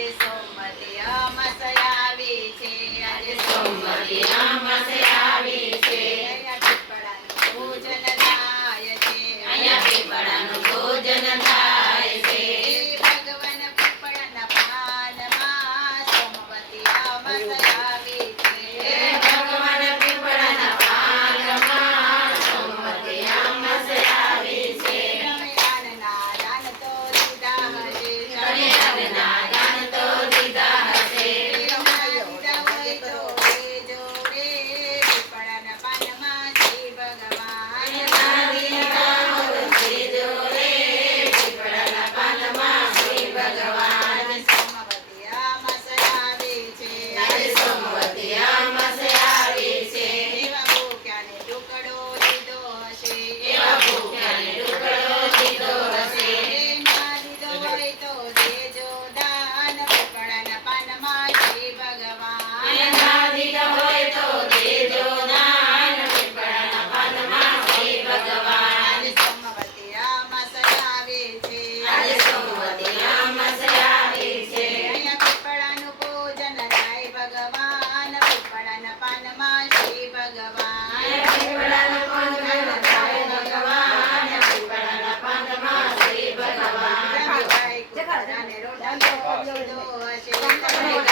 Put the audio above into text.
આજે સોમવતી અમાસ આવી છે આજે સોમવતી અમાસ આવી છે અહીંયા પીપળાનું પૂજન થાય છે અહીંયા પીપળાનું પૂજન થાય છે ભગવાન પીપળાના પાનમાં સોમવતી અમાસ આવી છે ભગવાન પીપળાના પાનમાં સોમવતી અમાસ આવી છે તમે દાનના દાન તો દીધા હશે તમે દાનના દાન તો દીધા હશે દીધા હોય તો દેજો રે પીપળાના પાનમાં શ્રી ભગવાન દીધા હોય દેજો રે પીપળાના પાનમાં શ્રી ભગવાન સોમવતી અમાસ આવી છે આજે સોમવતી અમાસ આવી છે એવા ભૂખ્યાને ટુકડો દીધો હશે એવા ભૂખ્યાને ટુકડો દીધો હશે ના દીધો હોય તો દેજો દાન પીપળાના પાનમાં શ્રી ભગવાન ના દીધો હોય તો દેજો દાન પીપળાના પાનમાં શ્રી ભગવાન આજે સોમવતી અમાસ આવી છે આજે સોમવતી અમાસ આવી છે અહીંયા પીપળાનું પૂજન થાય ભગવાન પીપળાના પાનમાં શ્રી ભગવાન પીપળાનું પૂજન થાય ભગવાન પીપળાના પાનમાં શ્રી ભગવાન રમીભાઈ કૂતરાને રોટલો દીધો હશે